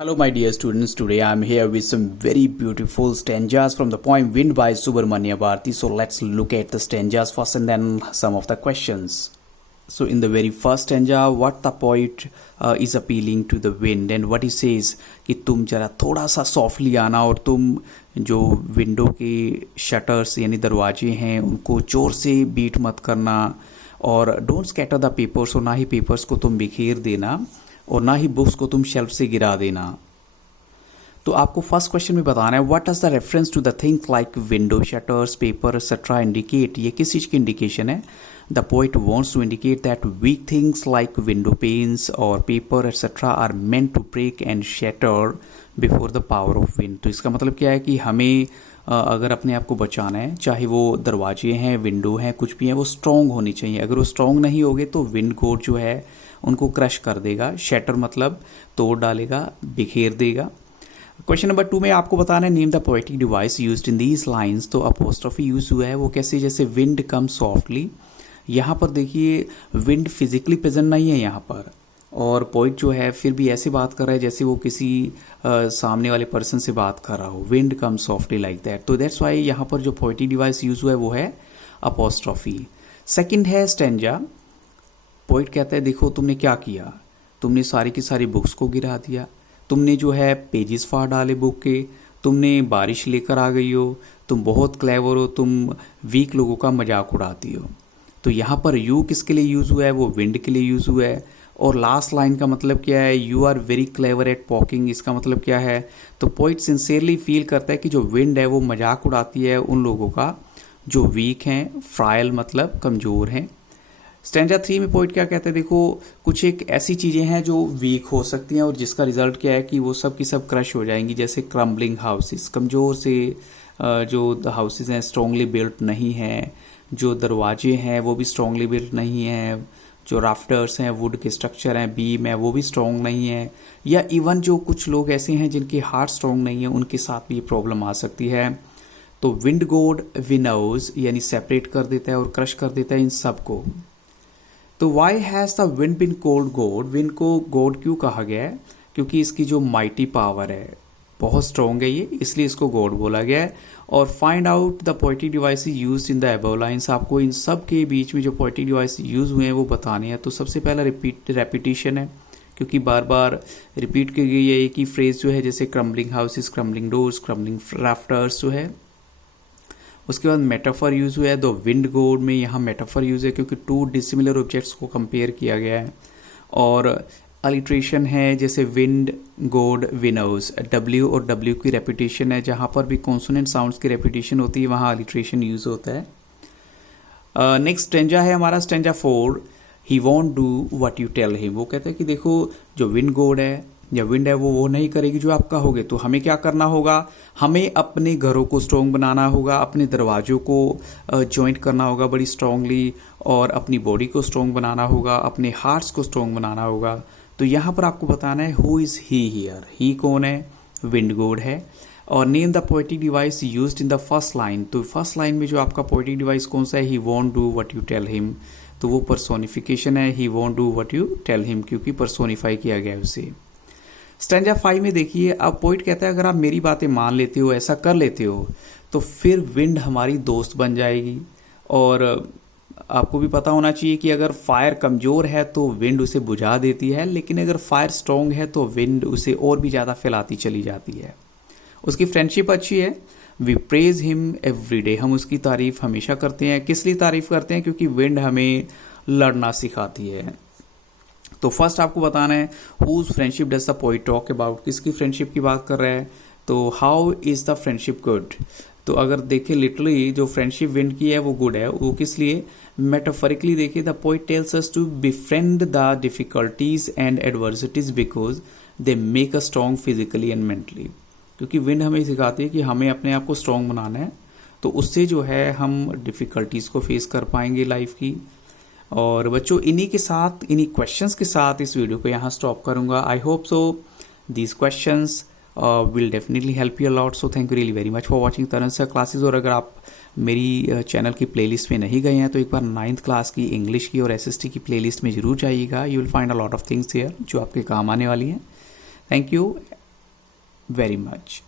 Hello, my dear students. Today I'm here with some very beautiful stanzas from the poem Wind by Subramanya Bharati. So let's look at the stanzas first and then some of the questions. So in the very first stanza, what the poet is appealing to the wind and what he says कि तुम जरा थोड़ा सा softly आना और तुम जो window के शटर्स यानी दरवाजे हैं उनको जोर से बीट मत करना और डोंट स्कैटर द पेपर्स और ना ही पेपर्स को तुम बिखेर देना और ना ही बुक्स को तुम शेल्फ से गिरा देना। तो आपको फर्स्ट क्वेश्चन में बताना है what does the reference to the things like window shutters paper etcetera indicate. ये किस चीज़ की इंडिकेशन है? The poet wants to indicate that weak things like window panes और paper etcetera are meant to break and shatter before the power of wind. तो इसका मतलब क्या है कि हमें अगर अपने आप को बचाना है, चाहे वो दरवाजे हैं विंडो हैं कुछ भी हैं, वो स्ट्रॉन्ग होनी चाहिए। अगर वो स्ट्रॉन्ग नहीं होगे तो विंड कोड जो है उनको क्रश कर देगा। शैटर मतलब तोड़ डालेगा, बिखेर देगा। क्वेश्चन नंबर 2 में आपको बताना है name the poetic device used in these lines. तो अपोस्ट्रोफी यूज हुआ है वो कैसे? जैसे विंड कम सॉफ्टली। यहाँ पर देखिए विंड फिजिकली प्रेजेंट नहीं है यहाँ पर और पोइट जो है फिर भी ऐसे बात कर रहा है जैसे वो किसी सामने वाले पर्सन से बात कर रहा हो। Wind come softly like that. तो दैट्स वाई यहाँ पर जो पोएटिक डिवाइस यूज हुआ है वो है अपोस्ट्रोफी। सेकेंड है स्टेंजा। पोइट कहता है देखो तुमने क्या किया, तुमने सारी की सारी बुक्स को गिरा दिया, तुमने जो है पेजेस फाड़ डाले बुक के, तुमने बारिश लेकर आ गई हो, तुम बहुत क्लेवर हो, तुम वीक लोगों का मजाक उड़ाती हो। तो यहाँ पर यू किसके लिए यूज़ हुआ है? वो विंड के लिए यूज़ हुआ है। और लास्ट लाइन का मतलब क्या है? You are very clever at poking. इसका मतलब क्या है? तो पोइट सिंसियरली फील करता है कि जो विंड है वो मजाक उड़ाती है उन लोगों का जो वीक हैं, फ्राइल मतलब कमज़ोर हैं। स्टैंजा 3 में पोइट क्या कहते हैं? देखो कुछ एक ऐसी चीज़ें हैं जो वीक हो सकती हैं और जिसका रिजल्ट क्या है कि वो सब की सब क्रश हो जाएंगी। जैसे क्रम्बलिंग हाउसेस, कमज़ोर से जो हाउसेस हैं स्ट्रॉन्गली बिल्ट नहीं हैं, जो दरवाजे हैं वो भी स्ट्रॉन्गली बिल्ट नहीं हैं, जो राफ्टर्स हैं वुड के स्ट्रक्चर हैं बीम है वो भी स्ट्रॉन्ग नहीं है, या इवन जो कुछ लोग ऐसे हैं जिनकी हार्ट स्ट्रॉन्ग नहीं है उनके साथ भी ये प्रॉब्लम आ सकती है। तो विंड गॉड विनोज यानी सेपरेट कर देता है और क्रश कर देता है इन सब को। तो why has the wind been called God? Wind को गॉड क्यों कहा गया है? क्योंकि इसकी जो माइटी पावर है बहुत स्ट्रॉन्ग है ये, इसलिए इसको गॉड बोला गया है। और find out the poetic device use in the above lines. आपको इन सब के बीच में जो पोएटिक डिवाइस यूज हुए हैं वो बताने हैं। तो सबसे पहला रेपिटेशन है क्योंकि बार बार रिपीट की गई है एक ही फ्रेज जो है, जैसे crumbling houses, crumbling doors, crumbling rafters जो है। उसके बाद मेटाफर यूज हुआ है। तो विंड गॉड में यहाँ मेटाफर यूज है क्योंकि 2 डिसिमिलर ऑब्जेक्ट्स को कंपेयर किया गया है। और अलिट्रेशन है जैसे विंड गॉड विनोज, डब्ल्यू और डब्ल्यू की रेपिटेशन है। जहाँ पर भी कॉन्सोनेंट साउंड्स की रेपिटेशन होती है वहाँ अलिट्रेशन यूज होता है। नेक्स्ट स्टेंजा है हमारा stanza 4। He won't do what you tell him. वो कहता है कि देखो जो विंड गॉड है या विंड है वो नहीं करेगी जो आप कहोगे। तो हमें क्या करना होगा? हमें अपने घरों को स्ट्रॉन्ग बनाना होगा, अपने दरवाजों को जॉइंट करना होगा बड़ी स्ट्रॉन्गली, और अपनी बॉडी को स्ट्रॉन्ग बनाना होगा, अपने हार्ट्स को स्ट्रॉन्ग बनाना होगा। तो यहाँ पर आपको बताना है who is he here. He कौन है? विंड गॉड है। और name the poetic device used in the first line. तो फर्स्ट लाइन में जो आपका पोएटिक डिवाइस कौन सा है? He won't do what you tell him. तो वो पर्सोनिफिकेशन है, he won't do what you tell him, क्योंकि पर्सोनिफाई किया गया है उसे। स्टैंजा 5 में देखिए अब पोइट कहता है अगर आप मेरी बातें मान लेते हो, ऐसा कर लेते हो, तो फिर विंड हमारी दोस्त बन जाएगी। और आपको भी पता होना चाहिए कि अगर फायर कमज़ोर है तो विंड उसे बुझा देती है, लेकिन अगर फायर स्ट्रॉन्ग है तो विंड उसे और भी ज़्यादा फैलाती चली जाती है। उसकी फ्रेंडशिप अच्छी है। We praise him every day. हम उसकी तारीफ़ हमेशा करते हैं। किस लिए तारीफ़ करते हैं? क्योंकि विंड हमें लड़ना सिखाती है। तो फर्स्ट आपको बताना है whose friendship does the poet talk about. किसकी फ्रेंडशिप की बात कर रहा है? तो how is the friendship good? तो अगर देखें लिटरली जो फ्रेंडशिप विंड की है वो गुड है। वो किस लिए? मेटाफोरिकली देखिए the poet tells us to befriend the difficulties and adversities because they make a strong physically and mentally. क्योंकि विंड हमें सिखाती है कि हमें अपने आप को स्ट्रॉन्ग बनाना है, तो उससे जो है हम डिफ़िकल्टीज़ को फेस कर पाएंगे लाइफ की। और बच्चों इन्हीं के साथ, इन्हीं क्वेश्चंस के साथ इस वीडियो को यहाँ स्टॉप करूँगा। I hope so these questions will definitely help you lot. So thank you really very much for watching Taran sir classes. और अगर आप मेरी चैनल की प्लेलिस्ट में नहीं गए हैं तो एक बार 9th क्लास की इंग्लिश की और एसएसटी की प्लेलिस्ट में ज़रूर जाइएगा। You will find a lot of things here जो आपके काम आने वाली हैं। Thank you. very much.